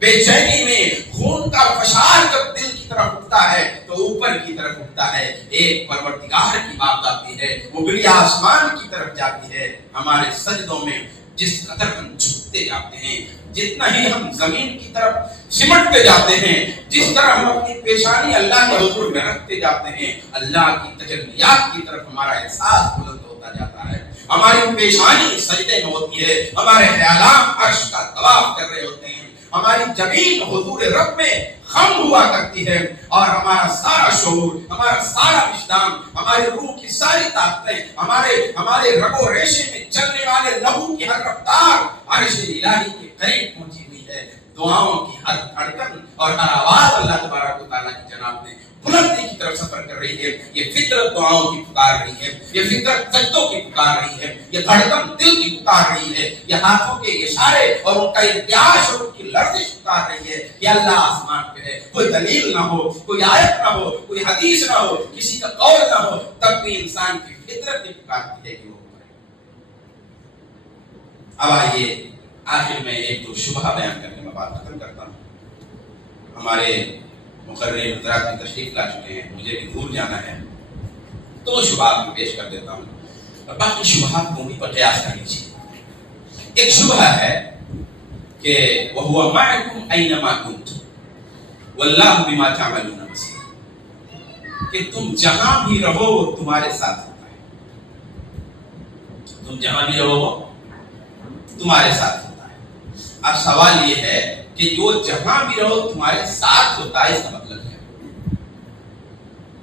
بے چینی میں خون کا فشار جب دل کی طرف اٹھتا ہے تو اوپر کی طرف اٹھتا ہے، ایک پروردگار کی بات آتی ہے، وہ بڑی آسمان کی طرف جاتی ہے۔ ہمارے سجدوں میں جس قدر ہم جھکتے جاتے ہیں، جتنا ہی ہم زمین کی طرف سمٹتے جاتے ہیں، جس طرح ہم اپنی پیشانی اللہ کے حضور میں رکھتے جاتے ہیں، اللہ کی تجلیات کی طرف ہمارا احساس بلند ہوتا جاتا ہے۔ ہماری پیشانی سجدے میں ہوتی ہے، ہمارے خیالات عرش کا طواف کر رہے ہوتے ہیں، ہماری زمین حضور رب میں خم ہوا کرتی ہے، اور ہمارا سارا شعور، ہمارا سارا وجدان، ہماری روح کی ساری طاقتیں، ہمارے رگ و ریشے میں چلنے والے لہو کی ہر رفتار عرش الہی کے قریب پہنچی ہوئی ہے۔ دعاؤں کی ہر دھڑکن اور ہر آواز اللہ تبارک و تعالیٰ کی جناب میں بلندی کی طرف سفر کر رہی ہے۔ یہ فطرت دعاؤں کی پکار رہی ہے، یہ فطرت سجدوں کی پکار رہی ہے، یہ دھڑکن دل کی پکار رہی ہے، یہ ہاتھوں کے اشارے اور ان کا ارتعاش اور ان کی لرزش پکار رہی ہے کہ اللہ آسمان پہ ہے۔ کوئی دلیل نہ ہو، کوئی آیت نہ ہو، کوئی حدیث نہ ہو، کسی کا قول نہ ہو، تب بھی انسان کی فطرت یہ پکارتی ہے کہ وہ کرے۔ اب آئیے آخر میں ایک دو شبہ بیان کرنے میں بات ختم کرتا ہوں۔ ہمارے مقرر حضرات کی تشریف لا چکے ہیں، مجھے بھی دور جانا ہے، تو شبہات میں پیش کر دیتا ہوں اور باقی شبہات کو بھی پر قیاس کر لیجیے۔ ایک شبہ ہے کہ وَهُوَ مَعَكُمْ أَيْنَمَا كُنْتُمْ وَاللَّهُ بِمَا تَعْمَلُونَ بَصِيرٌ، کہ تم جہاں بھی رہو وہ تمہارے ساتھ ہوتا ہے، تم جہاں بھی رہو وہ تمہارے ساتھ ہوتا ہے۔ اب سوال یہ ہے کہ جو جہاں بھی رہو تمہارے ساتھ ہوتا ہے، اس کا مطلب ہے،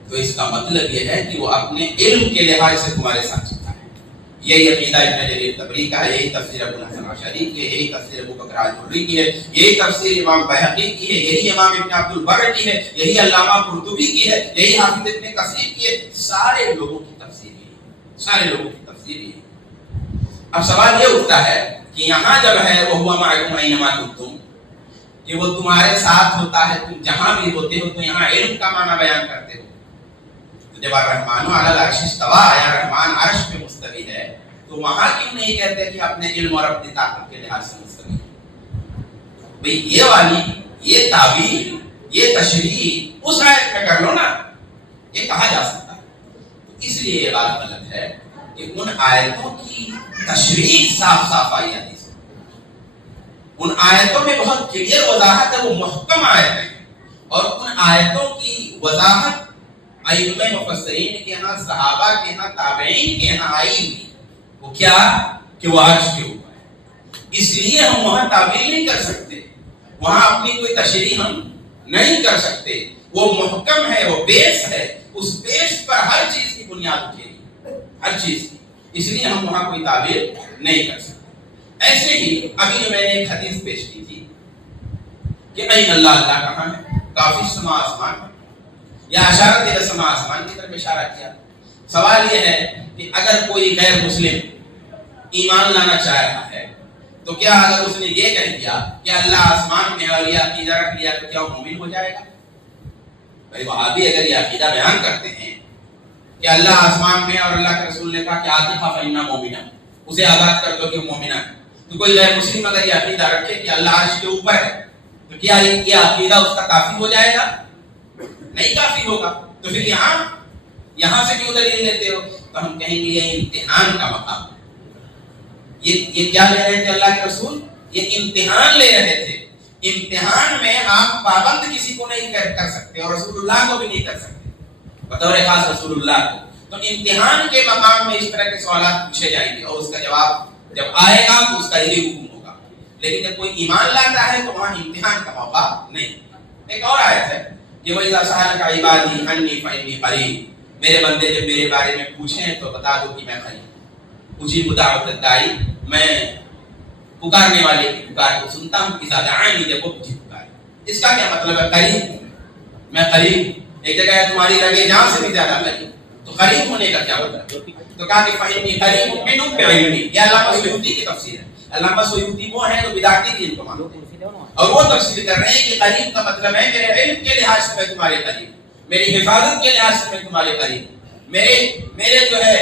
تو اس کا مطلب یہ ہے کہ وہ اپنے علم کے لحاظ سے تمہارے ساتھ ہوتا ہے۔ یہی عقیدہ ابن جریر طبری کا ہے، یہی تفسیر ابو الحسن اشعری کی ہے، یہی تفسیر ابو بکر آجوری کی ہے، یہی تفسیر امام بہقی کی ہے، یہی امام ابن عبد البر کی ہے، یہی علامہ قرطبی کی ہے، یہی حافظ ابن کثیر کی ہے۔ سارے لوگوں کی تفسیر ہے، سارے لوگوں کی تفسیر ہے۔ اب سوال یہ اٹھتا ہے کہ یہاں جب ہے وَهُوَ مَعَكُمْ أَيْنَمَا كُنْتُمْ، کہ وہ تمہارے ساتھ ہوتا ہے، تم جہاں بھی ہوتے ہو، تو یہاں علم کا معنی بیان کرتے ہو۔ تو جب الرحمن علی العرش استویٰ آیا، رحمان عرش پہ مستوی ہے، تو وہاں کیوں نہیں کہتے کہ اپنے علم اور اپنی طاقت کے لحاظ سے مستوی ہے؟ بھئی یہ والی، یہ تعبیر، یہ تشریح اس آیت میں کر لو نا، یہ کہا جا سکتا ہے۔ تو اس لیے یہ بات غلط ہے کہ ان آیتوں کی تشریح صاف صاف آئی حدیث میں، ان آیتوں میں بہت کلیئر وضاحت ہے، وہ محکم آیت ہیں، اور ان آیتوں کی وضاحت ائمہ مفسرین کے ہاں، صحابہ کے ہاں، تابعین کے ہاں آئی ہوئی، وہ کیا کہ وہ عرش کے اوپر ہے۔ اس لیے ہم وہاں تعبیر نہیں کر سکتے، وہاں اپنی کوئی تشریح ہم نہیں کر سکتے، وہ محکم ہے، وہ بیس ہے، اس بیس پر ہر چیز کی بنیاد اٹھے گی، ہر چیز کی، اس لیے ہم وہاں کوئی تعبیر نہیں کر سکتے۔ ایسے ہی ابھی جو میں نے ایک حدیث پیش کی تھی کہ این اللہ، اللہ کہاں ہے، کافی سما آسمان ہے، یا اشارت الی سما، آسمان کی طرف اشارہ کیا۔ سوال یہ ہے کہ اگر کوئی غیر مسلم ایمان لانا چاہ رہا ہے تو کیا اگر اس نے یہ کہہ دیا کہ اللہ آسمان میں ہے اور یہ عقیدہ رکھ لیا تو کیا وہ مومن ہو جائے گا؟ بھائی وہابی اگر یہ عقیدہ بیان کرتے ہیں کہ اللہ آسمان میں اور اللہ کے رسول نے کہا کہ عاطفہ فإنہ مومنہ، اسے آزاد کر دو کہ وہ مومنہ ہے، تو کوئی غیر مسلم اگر یہ عقیدہ رکھے کہ اللہ عرش کے اوپر ہے تو کیا یہ عقیدہ اس کا کافی ہو جائے گا؟ نہیں کافی ہوگا۔ تو پھر یہاں سے کیوں دلیل لیتے ہو؟ تو ہم کہیں گے یہ امتحان کا مقام ہے۔ یہ کیا لے رہے تھے اللہ کے رسول؟ یہ امتحان لے رہے تھے۔ امتحان میں آپ پابند کسی کو نہیں کر سکتے اور رسول اللہ کو بھی نہیں کر سکتے، بطور خاص رسول اللہ کو۔ تو امتحان کے مقام میں اس طرح کے سوالات پوچھے جائیں گے اور اس کا جواب جب آئے گا تو اس کا یہی حکم ہوگا۔ لیکن جب کوئی ایمان لاتا ہے تو وہاں امتحان کا موقع نہیں۔ ایک اور آیت ہے کہ وَإِذَا سَأَلَكَ عِبَادِي عَنِّي فَإِنِّي قَرِيبٌ، میرے بندے جب میرے بارے میں پوچھیں تو بتا دو کہ میں قریب، اجیب دعوت الداعی، میں پکارنے والے کی پکار کو سنتا ہوں، اذا دعانی، جب وہ مجھے پکارے۔ اس کا کیا مطلب ہے؟ قریب ہوں میں، قریب ہوں۔ ایک جگہ ہے تمہاری لگے جان سے بھی زیادہ قریب، تو قریب ہونے کا کیا مطلب؟ تو کہا کہ فإنی قریب من بعلمی، یہ علامہ سیوطی کی تفسیر ہے۔ علامہ سیوطی وہ ہیں جو بدعتی دین کو مانتے ہیں اور وہ تفسیر کر رہے ہیں کہ قریب کا مطلب ہے میرے علم کے لحاظ سے میں تمہارے قریب، میری حفاظت کے لحاظ سے میں تمہارے قریب۔ میرے جو ہے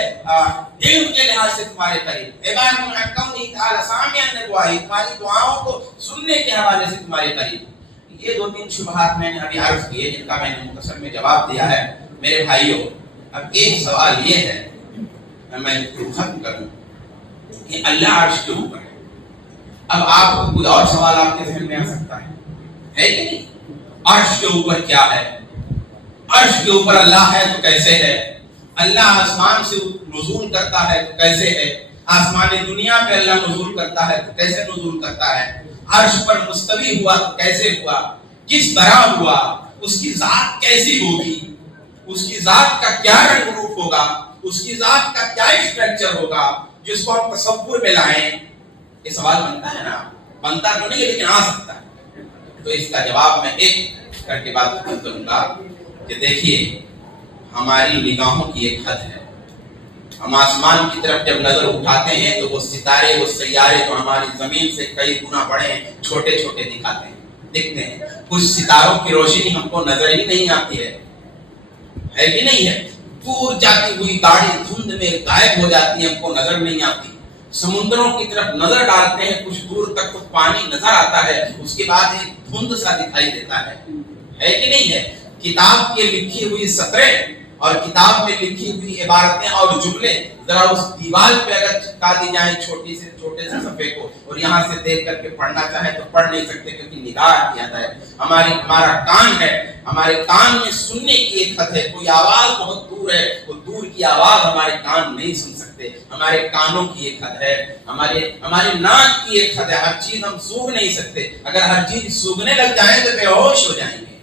علم کے لحاظ سے تمہارے قریب، عبارت عن کونہ تعالی سامعا لدعائی، تمہاری دعاؤں کو سننے کے حوالے سے تمہارے قریب۔ یہ دو تین شبہات میں نے ابھی عرض کیے جن کا میں نے مختصر میں جواب دیا ہے۔ میرے بھائیوں، اب ایک سوال یہ ہے، میں ختم کروں کہ اللہ عرش کے اوپر ہے۔ اب آپ کو کوئی اور سوال آپ کے ذہن میں آ سکتا ہے کہ نہیں؟ عرش کے اوپر کیا ہے؟ عرش کے اوپر اللہ ہے تو کیسے ہے؟ اللہ آسمان سے نزول کرتا ہے تو کیسے ہے؟ آسمان دنیا پہ اللہ نزول کرتا ہے تو کیسے نزول کرتا ہے؟ عرش پر مستوی ہوا تو کیسے ہوا؟ کس طرح ہوا؟ اس کی ذات کیسی ہوگی؟ اس کی ذات کا کیا رنگ روپ ہوگا؟ اس کی ذات کا کیا اسٹرکچر ہوگا جس کو ہم تصور میں لائیں؟ یہ سوال بنتا ہے نا؟ بنتا تو نہیں لیکن آ سکتا ہے۔ تو اس کا جواب میں ایک کر کے بات ختم کروں گا کہ دیکھیے، ہماری نگاہوں کی ایک حد ہے۔ ہم آسمان کی طرف جب نظر اٹھاتے ہیں تو وہ ستارے، وہ سیارے جو ہماری زمین سے کئی گنا بڑے ہیں، چھوٹے چھوٹے دکھتے ہیں۔ کچھ ستاروں کی روشنی ہم کو نظر ہی نہیں آتی ہے کہ نہیں ہے؟ دور جاتی ہوئی گاڑی دھند میں غائب ہو جاتی ہے، ہم کو نظر نہیں آتی۔ سمندروں کی طرف نظر ڈالتے ہیں، کچھ دور تک تو پانی نظر آتا ہے، اس کے بعد ایک دھند سا دکھائی دیتا ہے کہ نہیں ہے؟ کتاب کی لکھی ہوئی سطریں اور کتاب میں لکھی ہوئی عبارتیں اور جملے ذرا اس دیوار پہ اگر چپکا دی جائیں چھوٹے سے صفحے کو، اور یہاں سے دیکھ کر کے پڑھنا چاہے تو پڑھ نہیں سکتے، کیونکہ نگاہ کی حد ہے۔ ہمارا کان ہے، ہمارے کان میں سننے کی ایک حد ہے۔ کوئی آواز بہت دور ہے، وہ دور کی آواز ہمارے کان نہیں سن سکتے۔ ہمارے کانوں کی ایک حد ہے، ہمارے ناک کی ایک حد ہے۔ ہر چیز ہم سونگھ نہیں سکتے۔ اگر ہر چیز سونگھنے لگ جائیں تو بے ہوش ہو جائیں گے،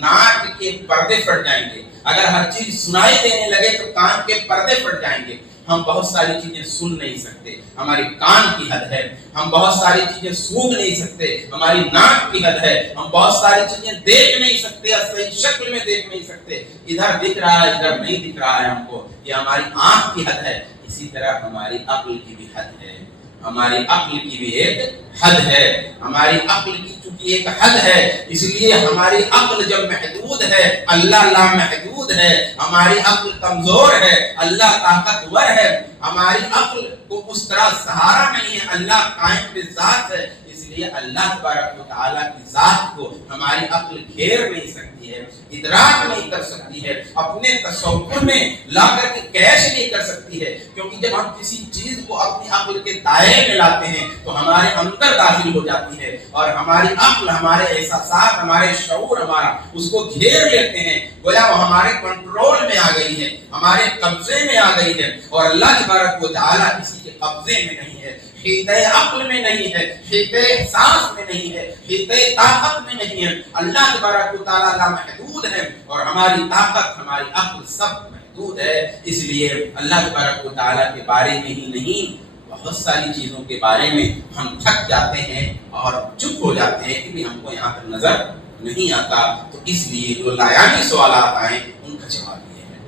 ناک کے پردے پھٹ جائیں گے۔ اگر ہر چیز سنائی دینے لگے تو کان کے پردے پھٹ جائیں گے۔ ہم بہت ساری چیزیں سن نہیں سکتے، ہماری کان کی حد ہے۔ ہم بہت ساری چیزیں سونگھ نہیں سکتے، ہماری ناک کی حد ہے۔ ہم بہت ساری چیزیں دیکھ نہیں سکتے، صحیح شکل میں دیکھ نہیں سکتے۔ ادھر دکھ رہا ہے، ادھر نہیں دکھ رہا ہے ہم کو، یہ ہماری آنکھ کی حد ہے۔ اسی طرح ہماری عقل کی بھی حد ہے، ہماری عقل کی بھی ایک حد ہے۔ ہماری عقل کی چونکہ ایک حد ہے، اس لیے ہماری عقل جب محدود ہے، اللہ لامحدود ہے۔ ہماری عقل کمزور ہے، اللہ طاقتور ہے۔ ہماری عقل کو اس طرح سہارا نہیں ہے، اللہ قائم بذات ہے۔ اس لیے اللہ تبارک و تعالیٰ کی ذات کو ہماری عقل گھیر نہیں سکتی ہے، ادراک نہیں کر سکتی ہے، اپنے تصور میں لا کر کے کیش نہیں کر سکتی ہے۔ کیونکہ جب ہم کسی چیز کو اپنی عقل کے دائرے میں لاتے ہیں تو ہمارے اندر داخل ہو جاتی ہے، اور ہماری عقل، ہمارے احساسات، ہمارے شعور ہمارا اس کو گھیر لیتے ہیں، گویا وہ ہمارے کنٹرول میں آ گئی ہے، ہمارے قبضے میں آ گئی ہے۔ اور اللہ تبارک و تعالیٰ کسی کے قبضے میں نہیں ہے، حیطۂ عقل میں نہیں ہے، حیطۂ احساس میں نہیں ہے، حیطۂ طاقت میں نہیں ہے۔ اللہ تبارک و تعالیٰ لامحدود ہے، اور ہماری طاقت، ہماری عقل سب محدود ہے۔ اس لیے اللہ تبارک و تعالیٰ کے بارے میں ہی نہیں، بہت ساری چیزوں کے بارے میں ہم تھک جاتے ہیں اور چپ ہو جاتے ہیں کہ ہم کو یہاں تک نظر نہیں آتا۔ تو اس لیے جو لایانی سوالات آئیں ان کا جواب یہ ہے۔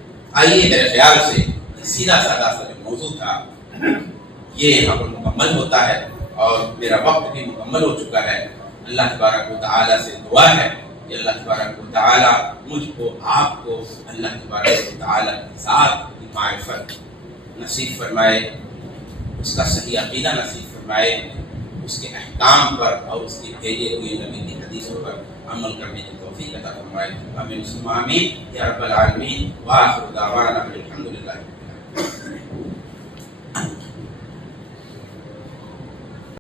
آئیے، میرے خیال سے سیدھا سادہ سا جو موضوع تھا یہ یہاں پر مکمل ہوتا ہے، اور میرا وقت بھی مکمل ہو چکا ہے۔ اللہ تبارک و تعالیٰ سے دعا ہے کہ اللہ تبارک و تعالیٰ مجھ کو، آپ کو اللہ تبارک و تعالیٰ کی ذات کی معرفت نصیب فرمائے، اس کا صحیح عقیدہ نصیب فرمائے، اس کے احکام پر اور اس کے بھیجے ہوئے نبی کی حدیثوں پر عمل کرنے کی توفیق عطا فرمائے۔ آمین ثم آمین یا رب العالمین۔ وآخر دعوانا الحمدللہ۔